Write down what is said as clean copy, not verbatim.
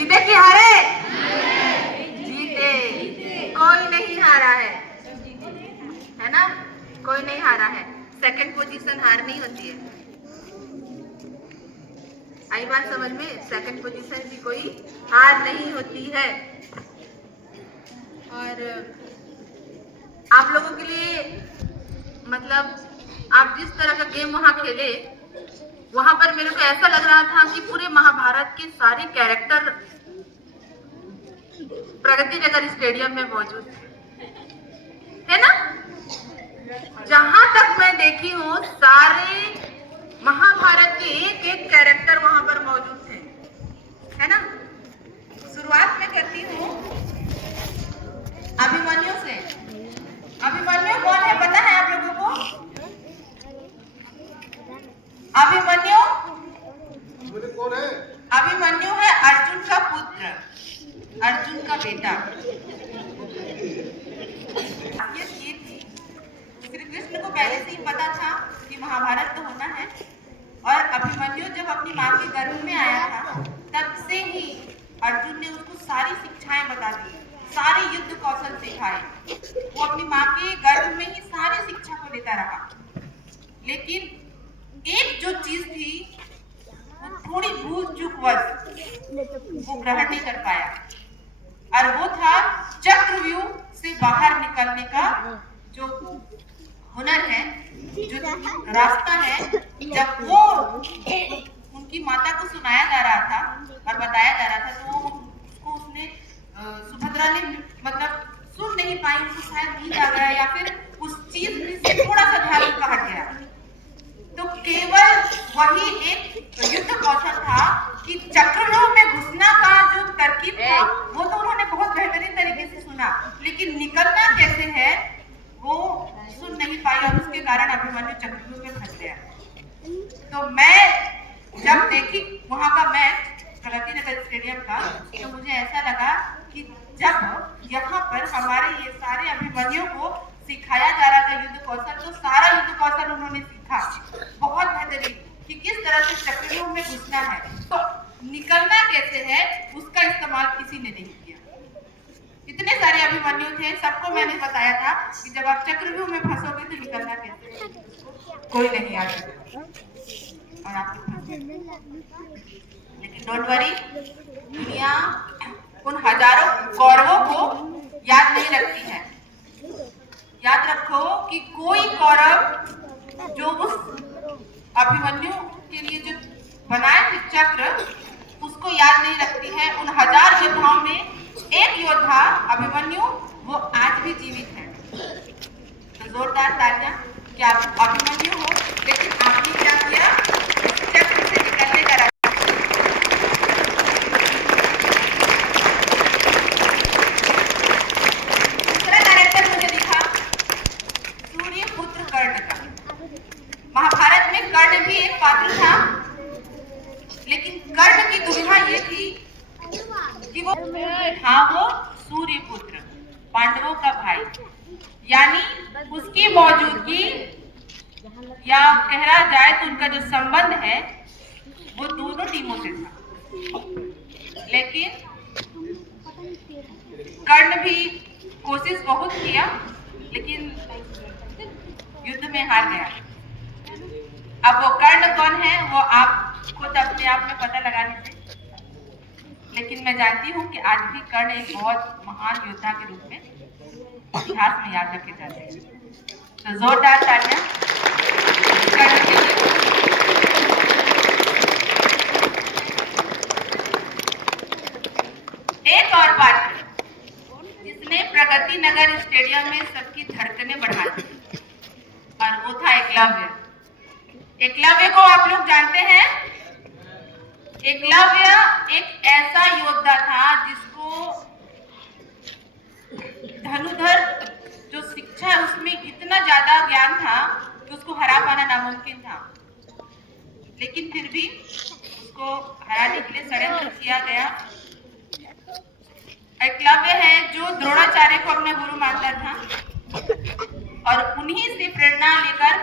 जीते कि हारे? जीते। कोई नहीं हारा है ना? कोई नहीं हारा है। सेकंड पोजीशन हार नहीं होती है। आई बात समझ में? सेकंड पोजीशन भी कोई हार नहीं होती है। और आप लोगों के लिए मतलब आप जिस तरह का गेम वहां खेले, वहां पर मेरे को ऐसा लग रहा था कि पूरे महाभारत के सारे कैरेक्टर प्रगति नगर स्टेडियम में मौजूद है ना? जहां तक मैं देखी हूँ सारे महाभारत के एक एक कैरेक्टर वहां पर मौजूद थे, है ना? शुरुआत में करती हूँ अभिमन्यु से। अभिमन्यु कौन है पता है आप लोगों को? अभिमन्यु कौन है? अभिमन्यु है अर्जुन का पुत्र, अर्जुन का बेटा। ये थी श्री कृष्ण को पहले से ही पता था कि महाभारत तो होना है, और अभिमन्यु जब अपनी माँ के गर्भ में आया था तब से ही अर्जुन ने उसको सारी शिक्षाएं बता दी, सारे युद्ध कौशल सिखाए। वो अपनी माँ के गर्भ में ही सारी शिक्षा को लेता रहा, लेकिन एक जो चीज थी वो थोड़ी भूल चूकवश वो ग्रहण नहीं कर पाया, और वो था चक्रव्यूह से बाहर निकलने का जो हुनर है, जो रास्ता है। जब वो उनकी माता को सुनाया जा रहा था और बताया जा रहा था, तो उसको उसने सुभद्रा ने मतलब सुन नहीं पाई, उनको शायद नींद आ गया या फिर उस चीज से थोड़ा सा ध्यान उनका हट गया। तो केवल वही एक युद्ध कौशल था कि चक्रव्यूह में घुसना का जो तरकीब था वो तो उन्होंने बहुत बेहतरीन तरीके से सुना, लेकिन निकलना कैसे है वो सुन नहीं पाई, और उसके कारण अभिमन्यु चक्रव्यूह में फंस गया। तो मैं जब देखी वहां का मैच प्रगति नगर स्टेडियम का, तो मुझे ऐसा लगा कि जब यहाँ पर हमारे ये सारे अभिमन्यु को सिखाया जा रहा था युद्ध कौशल, तो सारा युद्ध कौशल उन्होंने सीखा बहुत बेहतरीन कि किस तरह से चक्रव्यूह में घुसना है, तो निकलना कैसे है उसका इस्तेमाल किसी ने नहीं किया। इतने सारे अभिमन्यु थे, सबको मैंने बताया था कि जब आप चक्रव्यूह में फंसोगे तो निकलना कैसे, कोई नहीं आ सकता और आप लेकिन डोंट वरी, दुनिया उन हजारों कौरवों को याद नहीं रखती है। याद रखो कि कोई कौरव जो उस अभिमन्यु के लिए जो बनाए थे चक्र, उसको याद नहीं रखती है। उन हजार योद्धाओं में एक योद्धा अभिमन्यु वो आज भी जीवित है। तो जोरदार तालियां कि आप अभिमन्यु हो, लेकिन आपने क्या किया, चक्र से निकलने का रास्ता। दूसरा कैरेक्टर मुझे दिखा सूर्यपुत्र कर्ण का। महाभारत में कर्ण भी एक पात्र था, लेकिन कर्ण की दुविधा ये थी कि वो था वो सूर्यपुत्र, पांडवों का भाई, यानी उसकी मौजूदगी या कहा जाए तो उनका जो संबंध है वो दोनों टीमों से था। लेकिन कर्ण भी कोशिश बहुत किया, लेकिन युद्ध में हार गया। अब वो कर्ण कौन है वो आप खुद अपने आप में पता लगा लीजिए, लेकिन मैं जानती हूँ कि आज भी कर्ण एक बहुत महान योद्धा के रूप में इतिहास में याद रखे जाते हैं। तो जोरदार तालियां कर्ण के लिए। एक और पात्र जिसने प्रगति नगर स्टेडियम में सबकी धड़कनें बढ़ा दी, और वो था एकलव्य। एकलव्य को आप लोग जानते हैं। एकलव्य एक ऐसा योद्धा था जिसको धनुधर जो शिक्षा है उसमें इतना ज्यादा ज्ञान था कि उसको हरा पाना नामुमकिन था, लेकिन फिर भी उसको हराने के लिए षड्यंत्र किया गया। एकलव्य है जो द्रोणाचार्य को अपना गुरु मानता था, और उन्हीं से प्रेरणा लेकर